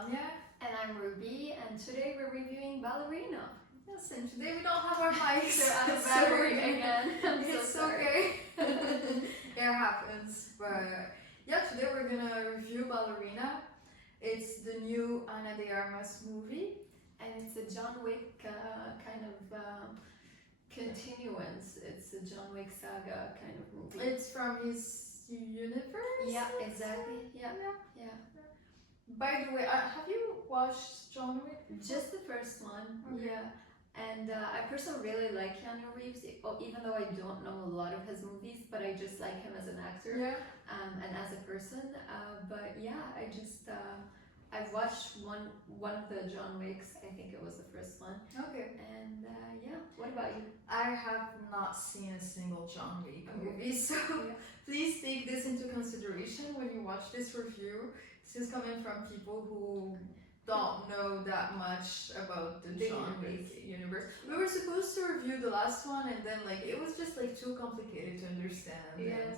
Anya. And I'm Ruby, and today we're reviewing Ballerina. Yes, and today we don't have our mics. They're out of battery again. I'm so It's sorry. okay. It happens. But yeah, today we're gonna review Ballerina. It's the new Ana de Armas movie. And it's a John Wick kind of continuance. It's a John Wick saga kind of movie. It's from his universe? Yeah, exactly. Yeah. By the way, have you watched John Wick before? Just the first one. Okay. Yeah. And I personally really like Keanu Reeves, even though I don't know a lot of his movies, but I just like him as an actor and as a person. But yeah, I've watched one of the John Wicks. I think it was the first one. Okay. And yeah, what about you? I have not seen a single John Wick movie, so Yeah. please take this into consideration when you watch this review. This is coming from people who don't know that much about the John Wick universe. We were supposed to review the last one, and then it was just too complicated to understand. Yeah. And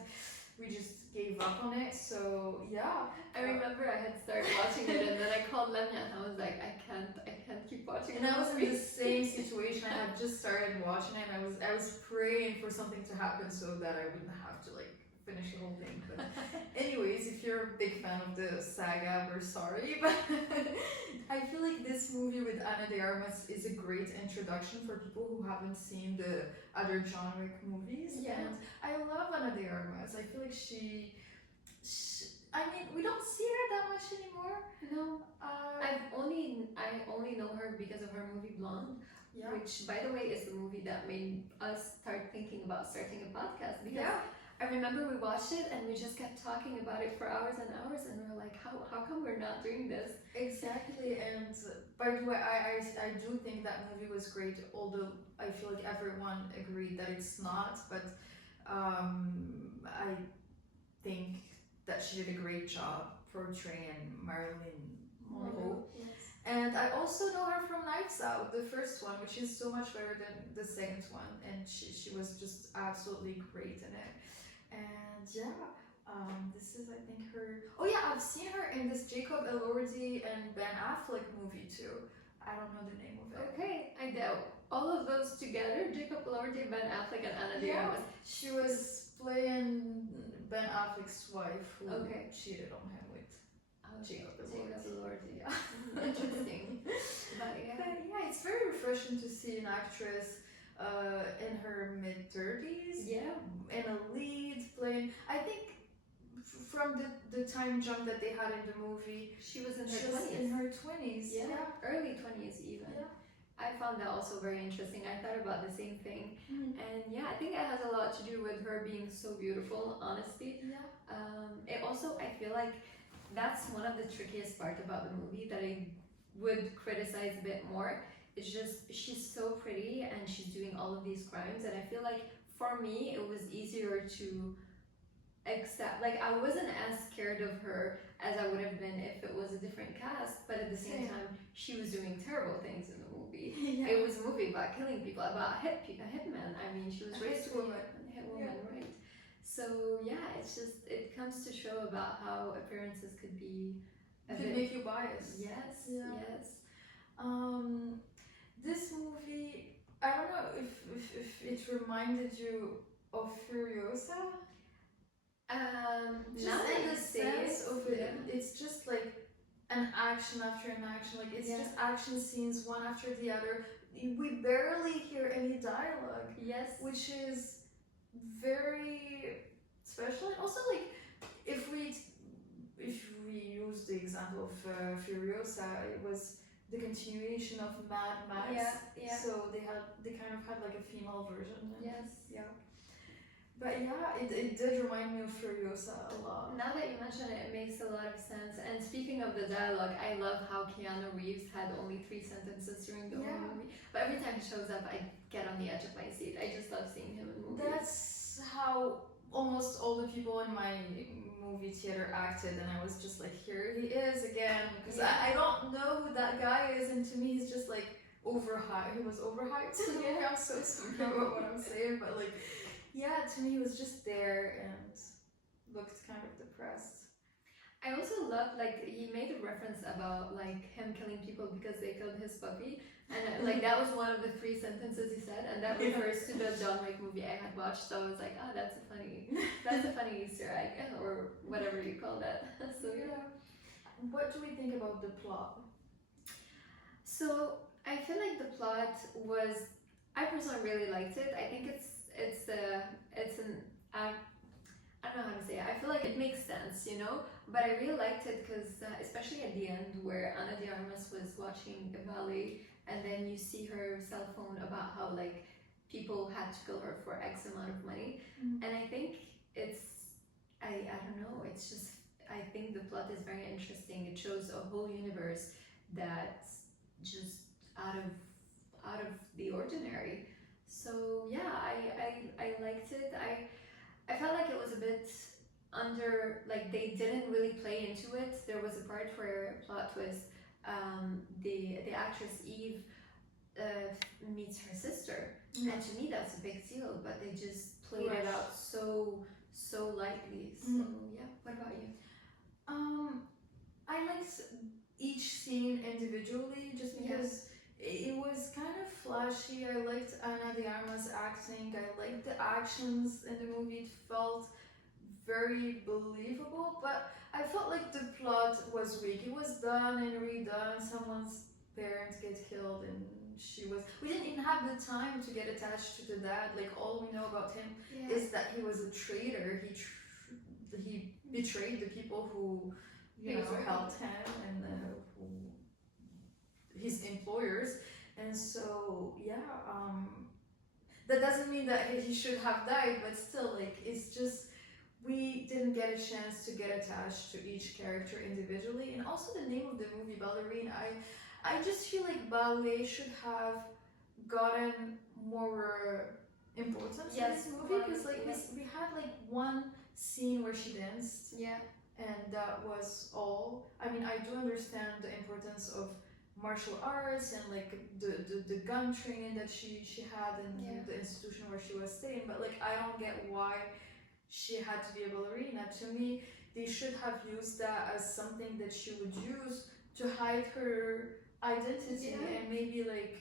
we just gave up on it. So yeah, I remember I had started watching it, and then I called Lemia, and I was like, I can't keep watching. And I was in the same situation. I had just started watching it, and I was praying for something to happen so that I wouldn't have to finish the whole thing. But anyways, if you're a big fan of the saga, we're sorry, but I feel like this movie with Ana de Armas is a great introduction for people who haven't seen the other John Wick movies. Yeah. And I love Ana de Armas. I feel like she I mean, we don't see her that much anymore. No, I only know her because of her movie Blonde, which, by the way, is the movie that made us start thinking about starting a podcast. Because I remember we watched it and we just kept talking about it for hours and hours, and we were like, how come we're not doing this? Exactly. And by the way, I do think that movie was great, although I feel like everyone agreed that it's not. But I think that she did a great job portraying Marilyn Monroe. Yes. And I also know her from Knives Out, the first one, which is so much better than the second one. And she was just absolutely great in it. And this is, I think, her. Oh yeah, I've seen her in this Jacob Elordi and Ben Affleck movie too. I don't know the name of it. Okay, I know. All of those together, Jacob Elordi, Ben Affleck, and Ana de Armas. She was playing Ben Affleck's wife who cheated on him with Jacob Elordi. Yeah. Interesting. But yeah, it's very refreshing to see an actress in her mid-30s in a lead playing. I think from the time jump that they had in the movie, she was in her 20s. Early 20s even. I found that also very interesting. I thought about the same thing. And yeah, I think it has a lot to do with her being so beautiful, honestly. It also, I feel like that's one of the trickiest part about the movie that I would criticize a bit more. It's just, she's so pretty and she's doing all of these crimes, and I feel like for me it was easier to accept, I wasn't as scared of her as I would have been if it was a different cast, but at the same time she was doing terrible things in the movie. It was a movie about killing people, about a hitman. I mean, she was raised to be a hitwoman, right? So yeah, it's just, it comes to show about how appearances could be make you biased. Yes. This movie, I don't know if it reminded you of Furiosa. Just in the sense of it, it's just an action after an action. It's just action scenes one after the other. We barely hear any dialogue. Yes. Which is very special. And also, if we use the example of Furiosa, it was the continuation of Mad Max. So they kind of had a female version. But yeah, it did remind me of Furiosa a lot. Now that you mention it, it makes a lot of sense. And speaking of the dialogue, I love how Keanu Reeves had only 3 sentences during the whole movie. But every time he shows up, I get on the edge of my seat. I just love seeing him in movies. That's how almost all the people in my movie theater acted, and I was just here he is again. Because I don't know who that guy is, and to me he's just overhyped. He was overhyped to me. I'm so sorry about what I'm saying, but to me he was just there and looked kind of depressed. I also love, like, he made a reference about like him killing people because they killed his puppy, and like that was one of the 3 sentences he said, and that refers to the John Wick movie I had watched. So I was like, oh, that's a funny Easter egg, or whatever you call that. So yeah. What do we think about the plot? So I feel like the plot was, I personally really liked it. I think it's an I don't know how to say it. I feel like it makes sense, you know? But I really liked it because, especially at the end, where Ana de Armas was watching a ballet, and then you see her cell phone about how, like, people had to kill her for X amount of money. Mm. And I think I don't know, it's just, I think the plot is very interesting. It shows a whole universe that's just out of the ordinary. So yeah, I liked it. I felt like it was a bit under, like they didn't really play into it. There was a part where plot twist, the actress Eve meets her sister, and to me that's a big deal. But they just played it out so lightly. So yeah. What about you? I liked each scene individually just because it was kind of flashy. I liked Ana de Armas acting. I liked the actions in the movie. It felt very believable, but I felt like the plot was weak. It was done and redone. Someone's parents get killed, and we didn't even have the time to get attached to the dad. Like, all we know about him is that he was a traitor. He betrayed the people who helped him, and who his employers. And so that doesn't mean that he should have died, but still, like, it's just, we didn't get a chance to get attached to each character individually. And also the name of the movie, Ballerina, I just feel like ballet should have gotten more importance in this movie, because like we had like one scene where she danced, and that was all. I mean, I do understand the importance of martial arts and like the gun training that she had in the institution where she was staying, but like I don't get why she had to be a ballerina. To me, they should have used that as something that she would use to hide her identity, and maybe like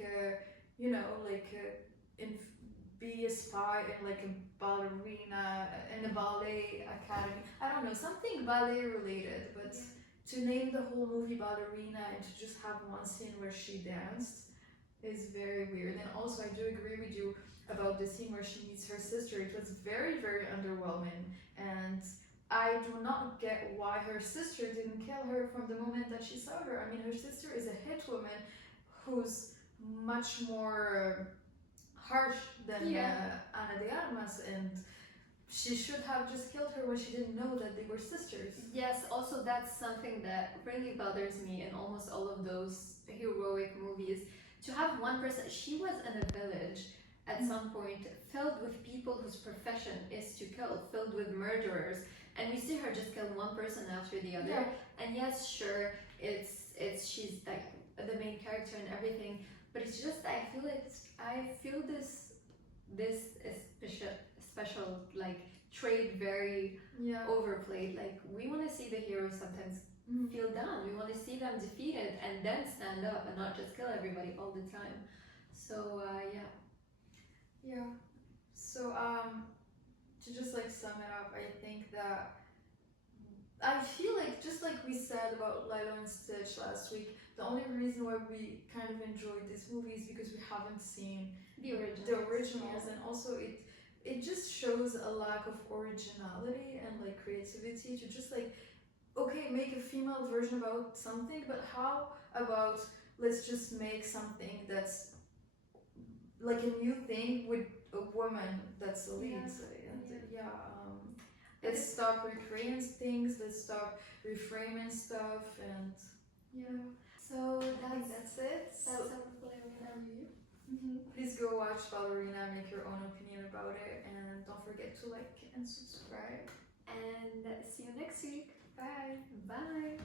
be a spy in like a ballerina in a ballet academy. I don't know, something ballet related, but to name the whole movie Ballerina and to just have one scene where she danced is very weird. And also, I do agree with you about the scene where she meets her sister. It was very, very underwhelming, and I do not get why her sister didn't kill her from the moment that she saw her. I mean, her sister is a hit woman who's much more harsh than Ana de Armas, and she should have just killed her when she didn't know that they were sisters. Yes, also that's something that really bothers me in almost all of those heroic movies. To have one person, she was in a village at some point filled with people whose profession is to kill, filled with murderers, and we see her just kill one person after the other. And yes, sure, she's like the main character and everything, but it's just I feel this special like trait very overplayed. Like, we want to see the heroes sometimes feel down. We want to see them defeated and then stand up and not just kill everybody all the time. So So to just like sum it up, I think that I feel like, just like we said about Lilo and Stitch last week, the only reason why we kind of enjoyed this movie is because we haven't seen the originals, and also it just shows a lack of originality and like creativity to just like, okay, make a female version about something, but how about let's just make something that's like a new thing with a woman that's the lead. Let's stop recreating things, let's stop reframing stuff, and so I think that's it. That's our Ballerina review. Please go watch Ballerina, make your own opinion about it, and don't forget to like and subscribe. And see you next week. Bye. Bye.